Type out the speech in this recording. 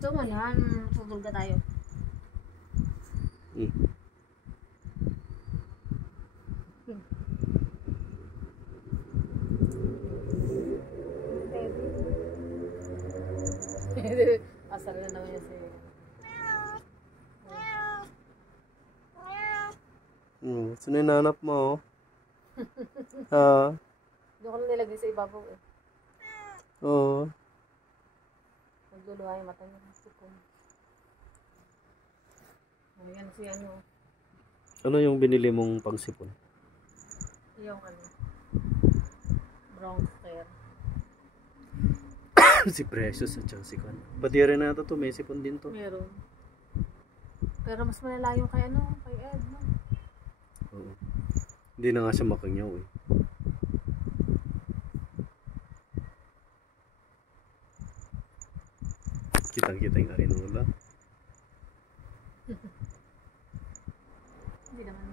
Ito mo yan, tutulga tayo. Asal na naman yan sa'yo. Sino yung nanap mo? Ha? Doon ko na nilagay sa ibabaw eh. Oo. Nagluluha yung mata niya. Ayan si ano. Ano yung binili mong pangsipon? Yung ano. Bronxter. Si Precious at saka si Kwan. Pati rin na ito, may sipon din to. Meron. Pero mas malala yung kay ano, kay Ed, no? Oo. Hindi na nga siya makangyaw eh. Kitang-kita yung arinola. Hindi naman